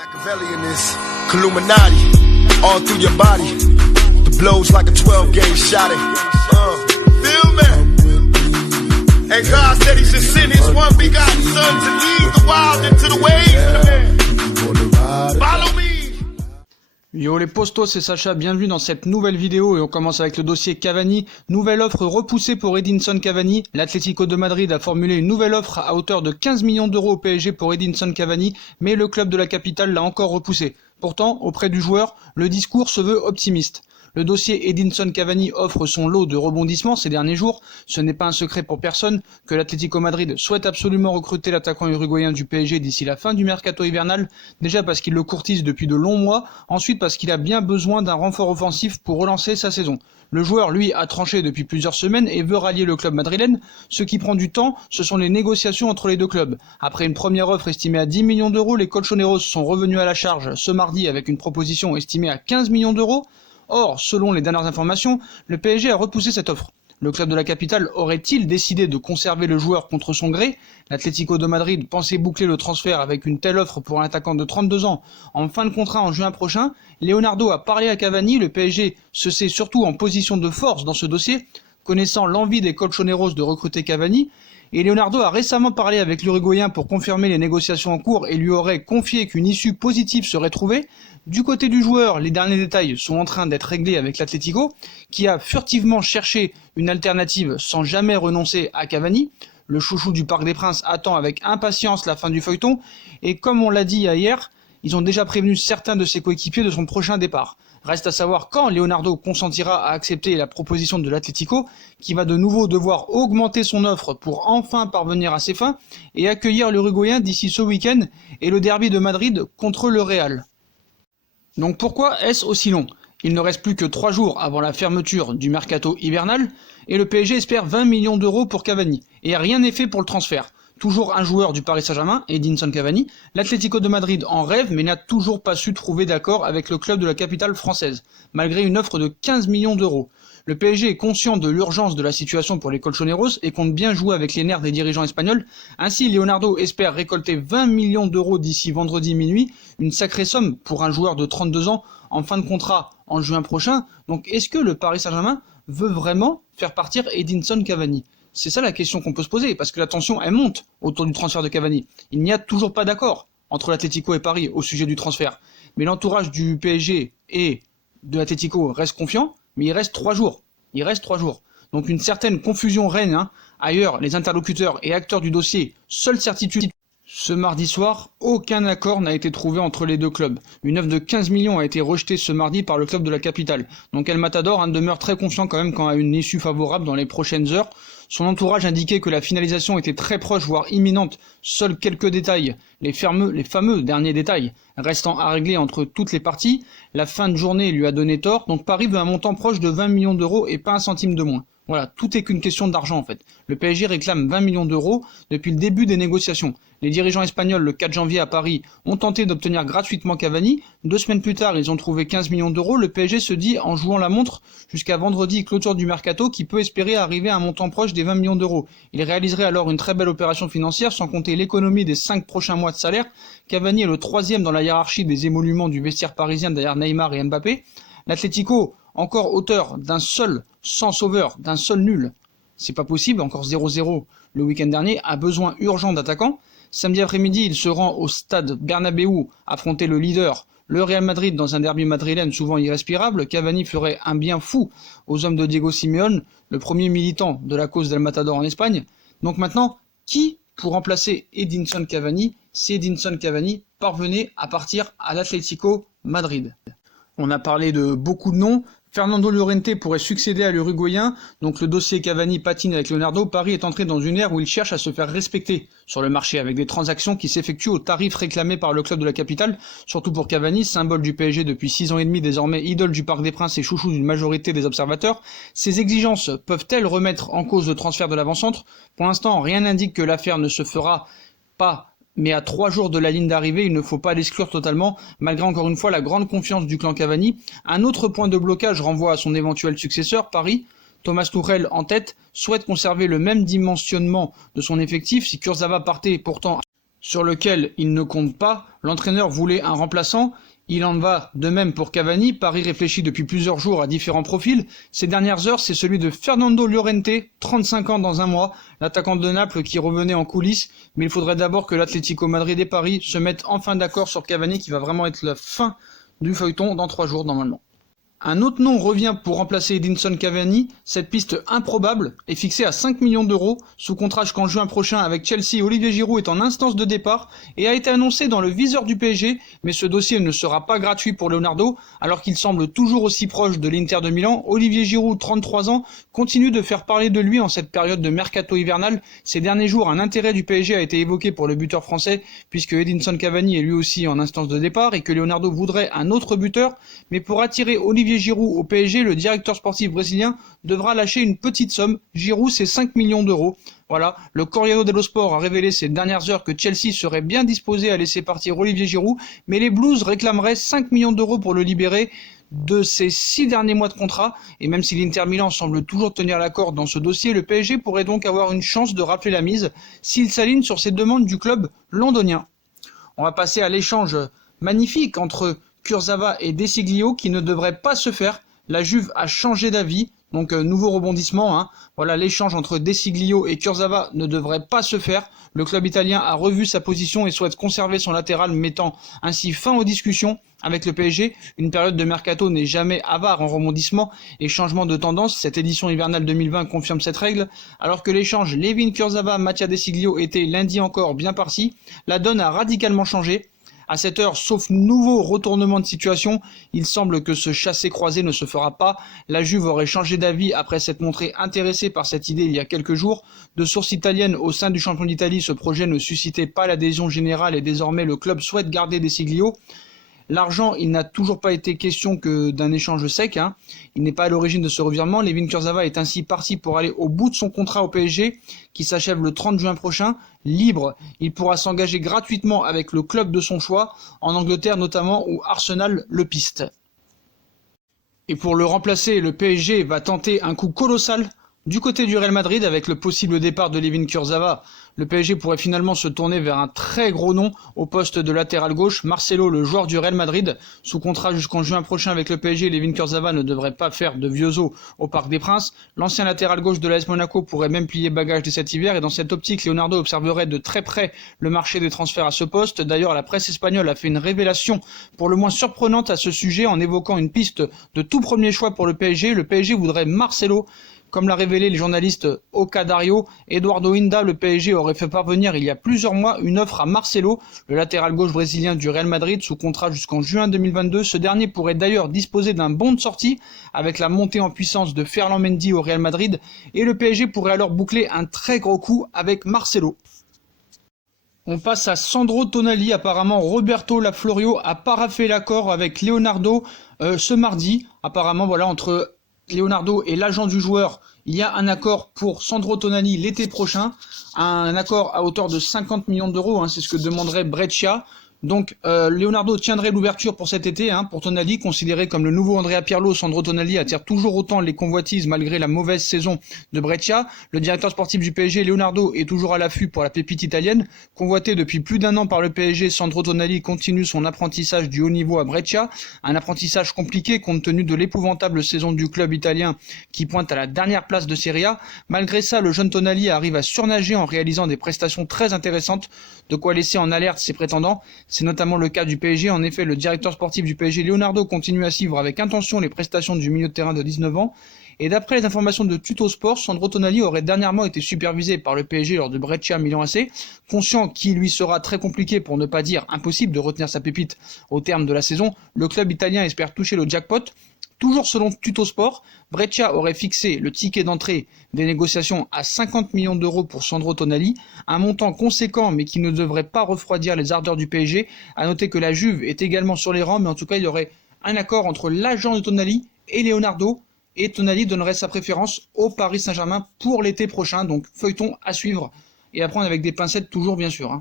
Machiavelli in this Illuminati, all through your body. The blows like a 12-gauge shot. Feel me? And God said He should send His one begotten Son to lead the wild into the ways. Follow me. Yo les postos, c'est Sacha, bienvenue dans cette nouvelle vidéo et on commence avec le dossier Cavani. Nouvelle offre repoussée pour Edinson Cavani. L'Atlético de Madrid a formulé une nouvelle offre à hauteur de 15 millions d'euros au PSG pour Edinson Cavani, mais le club de la capitale l'a encore repoussé. Pourtant, auprès du joueur, le discours se veut optimiste. Le dossier Edinson Cavani offre son lot de rebondissements ces derniers jours. Ce n'est pas un secret pour personne que l'Atlético Madrid souhaite absolument recruter l'attaquant uruguayen du PSG d'ici la fin du mercato hivernal. Déjà parce qu'il le courtise depuis de longs mois, ensuite parce qu'il a bien besoin d'un renfort offensif pour relancer sa saison. Le joueur, lui, a tranché depuis plusieurs semaines et veut rallier le club madrilène. Ce qui prend du temps, ce sont les négociations entre les deux clubs. Après une première offre estimée à 10 millions d'euros, les colchoneros sont revenus à la charge ce mardi avec une proposition estimée à 15 millions d'euros. Or, selon les dernières informations, le PSG a repoussé cette offre. Le club de la capitale aurait-il décidé de conserver le joueur contre son gré? L'Atlético de Madrid pensait boucler le transfert avec une telle offre pour un attaquant de 32 ans en fin de contrat en juin prochain. Leonardo a parlé à Cavani, le PSG se sait surtout en position de force dans ce dossier, connaissant l'envie des colchoneros de recruter Cavani. Et Leonardo a récemment parlé avec l'Uruguayen pour confirmer les négociations en cours et lui aurait confié qu'une issue positive serait trouvée. Du côté du joueur, les derniers détails sont en train d'être réglés avec l'Atlético, qui a furtivement cherché une alternative sans jamais renoncer à Cavani. Le chouchou du Parc des Princes attend avec impatience la fin du feuilleton, et comme on l'a dit hier, ils ont déjà prévenu certains de ses coéquipiers de son prochain départ. Reste à savoir quand Leonardo consentira à accepter la proposition de l'Atlético, qui va de nouveau devoir augmenter son offre pour enfin parvenir à ses fins et accueillir l'Uruguayen d'ici ce week-end et le derby de Madrid contre le Real. Donc pourquoi est-ce aussi long? Il ne reste plus que 3 jours avant la fermeture du mercato hivernal et le PSG espère 20 millions d'euros pour Cavani. Et rien n'est fait pour le transfert. Toujours un joueur du Paris Saint-Germain, Edinson Cavani, l'Atlético de Madrid en rêve mais n'a toujours pas su trouver d'accord avec le club de la capitale française, malgré une offre de 15 millions d'euros. Le PSG est conscient de l'urgence de la situation pour les colchoneros et compte bien jouer avec les nerfs des dirigeants espagnols. Ainsi, Leonardo espère récolter 20 millions d'euros d'ici vendredi minuit, une sacrée somme pour un joueur de 32 ans en fin de contrat en juin prochain. Donc est-ce que le Paris Saint-Germain veut vraiment faire partir Edinson Cavani ? C'est ça la question qu'on peut se poser, parce que la tension elle monte autour du transfert de Cavani. Il n'y a toujours pas d'accord entre l'Atlético et Paris au sujet du transfert. Mais l'entourage du PSG et de l'Atlético reste confiant, mais il reste 3 jours. Donc une certaine confusion règne. Ailleurs, les interlocuteurs et acteurs du dossier, seule certitude. Ce mardi soir, aucun accord n'a été trouvé entre les deux clubs. Une offre de 15 millions a été rejetée ce mardi par le club de la capitale. Donc El Matador demeure très confiant quand même quant à une issue favorable dans les prochaines heures. Son entourage indiquait que la finalisation était très proche, voire imminente. Seuls quelques détails, les fameux derniers détails, restant à régler entre toutes les parties. La fin de journée lui a donné tort, donc Paris veut un montant proche de 20 millions d'euros et pas un centime de moins. Voilà, tout est qu'une question d'argent en fait. Le PSG réclame 20 millions d'euros depuis le début des négociations. Les dirigeants espagnols, le 4 janvier à Paris, ont tenté d'obtenir gratuitement Cavani. 2 semaines plus tard, ils ont trouvé 15 millions d'euros. Le PSG se dit, en jouant la montre, jusqu'à vendredi, clôture du mercato, qui peut espérer arriver à un montant proche des 20 millions d'euros. Il réaliserait alors une très belle opération financière, sans compter l'économie des 5 prochains mois de salaire. Cavani est le 3e dans la hiérarchie des émoluments du vestiaire parisien derrière Neymar et Mbappé. L'Atlético, encore auteur d'un seul sans sauveur, d'un seul nul. C'est pas possible, encore 0-0 le week-end dernier, a besoin urgent d'attaquants. Samedi après-midi, il se rend au stade Bernabéu affronter le leader, le Real Madrid, dans un derby madrilène souvent irrespirable. Cavani ferait un bien fou aux hommes de Diego Simeone, le premier militant de la cause d'El Matador en Espagne. Donc maintenant, qui pour remplacer Edinson Cavani si Edinson Cavani parvenait à partir à l'Atlético Madrid? On a parlé de beaucoup de noms. Fernando Llorente pourrait succéder à l'Uruguayen, donc le dossier Cavani patine avec Leonardo. Paris est entré dans une ère où il cherche à se faire respecter sur le marché, avec des transactions qui s'effectuent au tarif réclamé par le club de la capitale, surtout pour Cavani, symbole du PSG depuis 6 ans et demi, désormais idole du Parc des Princes et chouchou d'une majorité des observateurs. Ces exigences peuvent-elles remettre en cause le transfert de l'avant-centre? Pour l'instant, rien n'indique que l'affaire ne se fera pas. Mais à 3 jours de la ligne d'arrivée, il ne faut pas l'exclure totalement, malgré encore une fois la grande confiance du clan Cavani. Un autre point de blocage renvoie à son éventuel successeur, Paris. Thomas Tuchel, en tête, souhaite conserver le même dimensionnement de son effectif. Si Kurzawa partait pourtant sur lequel il ne compte pas. L'entraîneur voulait un remplaçant. Il en va de même pour Cavani. Paris réfléchit depuis plusieurs jours à différents profils. Ces dernières heures, c'est celui de Fernando Llorente, 35 ans dans un mois, l'attaquant de Naples qui revenait en coulisses. Mais il faudrait d'abord que l'Atlético Madrid et Paris se mettent enfin d'accord sur Cavani, qui va vraiment être la fin du feuilleton dans 3 jours normalement. Un autre nom revient pour remplacer Edinson Cavani. Cette piste improbable est fixée à 5 millions d'euros, sous contrat jusqu'en juin prochain avec Chelsea. Olivier Giroud est en instance de départ et a été annoncé dans le viseur du PSG, mais ce dossier ne sera pas gratuit pour Leonardo, alors qu'il semble toujours aussi proche de l'Inter de Milan. Olivier Giroud, 33 ans, continue de faire parler de lui en cette période de mercato hivernal. Ces derniers jours, un intérêt du PSG a été évoqué pour le buteur français, puisque Edinson Cavani est lui aussi en instance de départ et que Leonardo voudrait un autre buteur, mais pour attirer Olivier Giroud au PSG, le directeur sportif brésilien devra lâcher une petite somme. Giroud, c'est 5 millions d'euros. Voilà, le Corriere dello Sport a révélé ces dernières heures que Chelsea serait bien disposé à laisser partir Olivier Giroud, mais les Blues réclameraient 5 millions d'euros pour le libérer de ses 6 derniers mois de contrat, et même si l'Inter Milan semble toujours tenir la corde dans ce dossier, le PSG pourrait donc avoir une chance de rafler la mise s'il s'aligne sur ces demandes du club londonien. On va passer à l'échange magnifique entre Kurzawa et De Sciglio qui ne devrait pas se faire. La Juve a changé d'avis, donc nouveau rebondissement. Voilà, l'échange entre De Sciglio et Kurzawa ne devrait pas se faire. Le club italien a revu sa position et souhaite conserver son latéral, mettant ainsi fin aux discussions avec le PSG. Une période de mercato n'est jamais avare en rebondissement et changement de tendance. Cette édition hivernale 2020 confirme cette règle. Alors que l'échange Layvin Kurzawa-Mattia De Sciglio était lundi encore bien parti, la donne a radicalement changé. À cette heure, sauf nouveau retournement de situation, il semble que ce chassé-croisé ne se fera pas. La Juve aurait changé d'avis après s'être montrée intéressée par cette idée il y a quelques jours. De sources italiennes au sein du champion d'Italie, ce projet ne suscitait pas l'adhésion générale et désormais le club souhaite garder De Sciglio. L'argent, il n'a toujours pas été question que d'un échange sec. Il n'est pas à l'origine de ce revirement. Layvin Kurzawa est ainsi parti pour aller au bout de son contrat au PSG, qui s'achève le 30 juin prochain. Libre, il pourra s'engager gratuitement avec le club de son choix, en Angleterre notamment, où Arsenal le piste. Et pour le remplacer, le PSG va tenter un coup colossal du côté du Real Madrid avec le possible départ de Layvin Kurzawa. Le PSG pourrait finalement se tourner vers un très gros nom au poste de latéral gauche. Marcelo, le joueur du Real Madrid, sous contrat jusqu'en juin prochain avec le PSG, Layvin Kurzawa ne devrait pas faire de vieux os au Parc des Princes. L'ancien latéral gauche de l'AS Monaco pourrait même plier bagage dès cet hiver et dans cette optique, Leonardo observerait de très près le marché des transferts à ce poste. D'ailleurs, la presse espagnole a fait une révélation pour le moins surprenante à ce sujet en évoquant une piste de tout premier choix pour le PSG. Le PSG voudrait Marcelo. Comme l'a révélé les journalistes Oca Dario, Eduardo Inda, le PSG aurait fait parvenir il y a plusieurs mois une offre à Marcelo, le latéral gauche brésilien du Real Madrid, sous contrat jusqu'en juin 2022. Ce dernier pourrait d'ailleurs disposer d'un bon de sortie avec la montée en puissance de Ferland Mendy au Real Madrid et le PSG pourrait alors boucler un très gros coup avec Marcelo. On passe à Sandro Tonali. Apparemment, Roberto Laflorio a paraphé l'accord avec Leonardo ce mardi. Apparemment, voilà, entre Leonardo et l'agent du joueur, il y a un accord pour Sandro Tonali l'été prochain, un accord à hauteur de 50 millions d'euros, c'est ce que demanderait Brescia. Donc Leonardo tiendrait l'ouverture pour cet été, pour Tonali, considéré comme le nouveau Andrea Pirlo. Sandro Tonali attire toujours autant les convoitises malgré la mauvaise saison de Brescia. Le directeur sportif du PSG, Leonardo, est toujours à l'affût pour la pépite italienne. Convoité depuis plus d'1 an par le PSG, Sandro Tonali continue son apprentissage du haut niveau à Brescia. Un apprentissage compliqué compte tenu de l'épouvantable saison du club italien qui pointe à la dernière place de Serie A. Malgré ça, le jeune Tonali arrive à surnager en réalisant des prestations très intéressantes, de quoi laisser en alerte ses prétendants. C'est notamment le cas du PSG. En effet, le directeur sportif du PSG, Leonardo, continue à suivre avec intention les prestations du milieu de terrain de 19 ans. Et d'après les informations de Tutto Sport, Sandro Tonali aurait dernièrement été supervisé par le PSG lors de Brescia Milan AC, conscient qu'il lui sera très compliqué, pour ne pas dire impossible, de retenir sa pépite au terme de la saison. Le club italien espère toucher le jackpot. Toujours selon Tutto Sport, Brescia aurait fixé le ticket d'entrée des négociations à 50 millions d'euros pour Sandro Tonali, un montant conséquent mais qui ne devrait pas refroidir les ardeurs du PSG. À noter que la Juve est également sur les rangs, mais en tout cas il y aurait un accord entre l'agent de Tonali et Leonardo, et Tonali donnerait sa préférence au Paris Saint-Germain pour l'été prochain, donc feuilleton à suivre et à prendre avec des pincettes toujours bien sûr.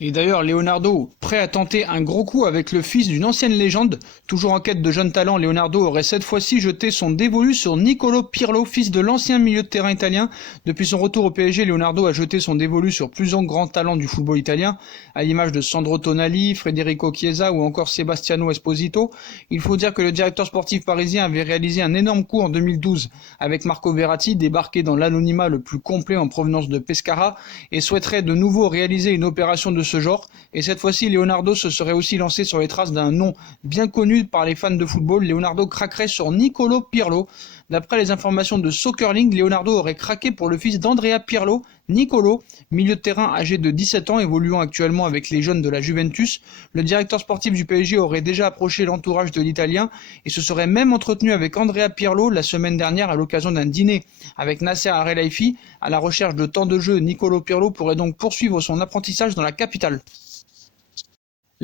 Et d'ailleurs, Leonardo prêt à tenter un gros coup avec le fils d'une ancienne légende. Toujours en quête de jeunes talents, Leonardo aurait cette fois-ci jeté son dévolu sur Nicolo Pirlo, fils de l'ancien milieu de terrain italien. Depuis son retour au PSG, Leonardo a jeté son dévolu sur plusieurs grands talents du football italien, à l'image de Sandro Tonali, Federico Chiesa ou encore Sebastiano Esposito. Il faut dire que le directeur sportif parisien avait réalisé un énorme coup en 2012 avec Marco Verratti, débarqué dans l'anonymat le plus complet en provenance de Pescara, et souhaiterait de nouveau réaliser une opération de ce genre. Et cette fois-ci, Leonardo se serait aussi lancé sur les traces d'un nom bien connu par les fans de football. Leonardo craquerait sur Nicolo Pirlo. D'après les informations de Soccerling, Leonardo aurait craqué pour le fils d'Andrea Pirlo, Nicolo, milieu de terrain âgé de 17 ans, évoluant actuellement avec les jeunes de la Juventus. Le directeur sportif du PSG aurait déjà approché l'entourage de l'Italien et se serait même entretenu avec Andrea Pirlo la semaine dernière à l'occasion d'un dîner avec Nasser Al-Khelaifi. À la recherche de temps de jeu, Nicolo Pirlo pourrait donc poursuivre son apprentissage dans la capitale.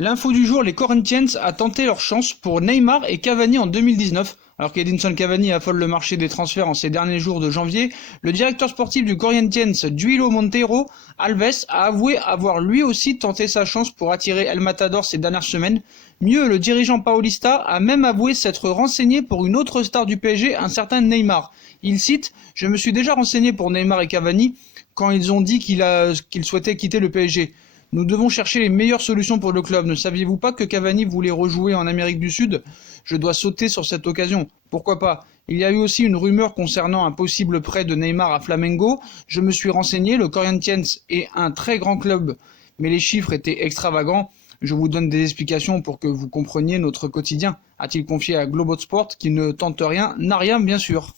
L'info du jour, les Corinthians a tenté leur chance pour Neymar et Cavani en 2019. Alors qu'Edinson Cavani affole le marché des transferts en ces derniers jours de janvier, le directeur sportif du Corinthians, Duilo Monteiro Alves, a avoué avoir lui aussi tenté sa chance pour attirer El Matador ces dernières semaines. Mieux, le dirigeant paulista a même avoué s'être renseigné pour une autre star du PSG, un certain Neymar. Il cite « Je me suis déjà renseigné pour Neymar et Cavani quand ils ont dit qu'ils souhaitaient quitter le PSG. Nous devons chercher les meilleures solutions pour le club. Ne saviez-vous pas que Cavani voulait rejouer en Amérique du Sud ? Je dois sauter sur cette occasion. Pourquoi pas ? Il y a eu aussi une rumeur concernant un possible prêt de Neymar à Flamengo. Je me suis renseigné, le Corinthians est un très grand club, mais les chiffres étaient extravagants. Je vous donne des explications pour que vous compreniez notre quotidien, a-t-il confié à Globosport, qui ne tente rien, n'a rien bien sûr.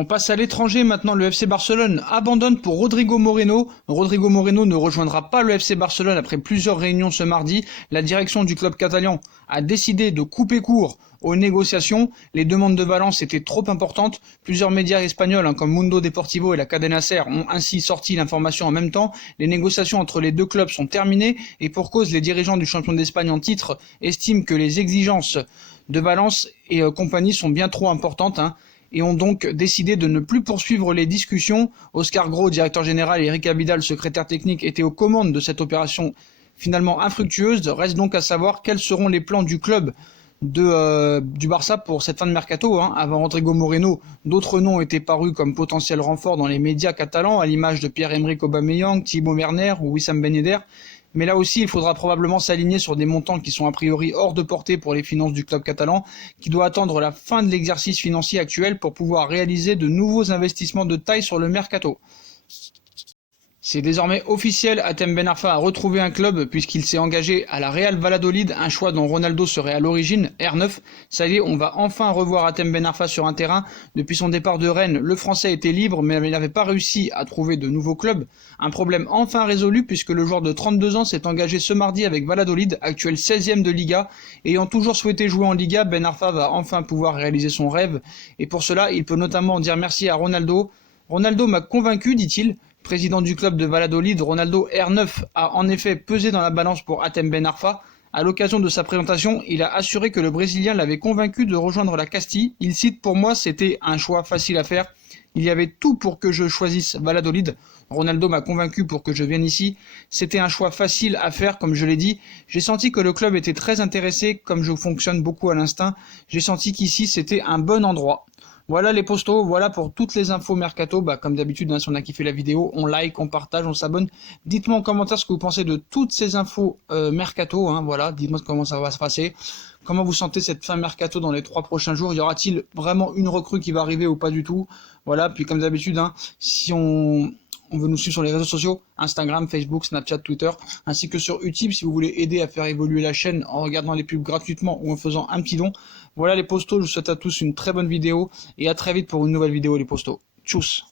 On passe à l'étranger maintenant, le FC Barcelone abandonne pour Rodrigo Moreno. Rodrigo Moreno ne rejoindra pas le FC Barcelone après plusieurs réunions ce mardi. La direction du club catalan a décidé de couper court aux négociations. Les demandes de Valence étaient trop importantes. Plusieurs médias espagnols comme Mundo Deportivo et la Cadena Ser ont ainsi sorti l'information en même temps. Les négociations entre les deux clubs sont terminées et pour cause, les dirigeants du champion d'Espagne en titre estiment que les exigences de Valence et compagnie sont bien trop importantes, et ont donc décidé de ne plus poursuivre les discussions. Oscar Gros, directeur général, et Eric Abidal, secrétaire technique, étaient aux commandes de cette opération finalement infructueuse. Reste donc à savoir quels seront les plans du club du Barça pour cette fin de mercato. Avant Rodrigo Moreno, d'autres noms étaient parus comme potentiels renforts dans les médias catalans, à l'image de Pierre-Emerick Aubameyang, Timo Werner ou Wissam Ben Yedder. Mais là aussi, il faudra probablement s'aligner sur des montants qui sont a priori hors de portée pour les finances du club catalan, qui doit attendre la fin de l'exercice financier actuel pour pouvoir réaliser de nouveaux investissements de taille sur le mercato. C'est désormais officiel, Hatem Ben Arfa a retrouvé un club puisqu'il s'est engagé à la Real Valladolid, un choix dont Ronaldo serait à l'origine, R9. Ça y est, on va enfin revoir Hatem Ben Arfa sur un terrain. Depuis son départ de Rennes, le Français était libre mais il n'avait pas réussi à trouver de nouveaux clubs. Un problème enfin résolu puisque le joueur de 32 ans s'est engagé ce mardi avec Valladolid, actuel 16e de Liga. Ayant toujours souhaité jouer en Liga, Ben Arfa va enfin pouvoir réaliser son rêve. Et pour cela, il peut notamment dire merci à Ronaldo. Ronaldo m'a convaincu, dit-il. Président du club de Valladolid, Ronaldo R9 a en effet pesé dans la balance pour Hatem Ben Arfa. À l'occasion de sa présentation, il a assuré que le Brésilien l'avait convaincu de rejoindre la Castille. Il cite « Pour moi, c'était un choix facile à faire. Il y avait tout pour que je choisisse Valladolid. Ronaldo m'a convaincu pour que je vienne ici. C'était un choix facile à faire, comme je l'ai dit. J'ai senti que le club était très intéressé, comme je fonctionne beaucoup à l'instinct. J'ai senti qu'ici, c'était un bon endroit. » Voilà les postos, voilà pour toutes les infos mercato. Comme d'habitude, si on a kiffé la vidéo, on like, on partage, on s'abonne. Dites-moi en commentaire ce que vous pensez de toutes ces infos mercato. Voilà, dites-moi comment ça va se passer. Comment vous sentez cette fin mercato dans les 3 prochains jours? Y aura-t-il vraiment une recrue qui va arriver ou pas du tout? Voilà, puis comme d'habitude, si on veut nous suivre sur les réseaux sociaux, Instagram, Facebook, Snapchat, Twitter, ainsi que sur Utip si vous voulez aider à faire évoluer la chaîne en regardant les pubs gratuitement ou en faisant un petit don. Voilà les postos, je vous souhaite à tous une très bonne vidéo et à très vite pour une nouvelle vidéo les postos. Tchuss.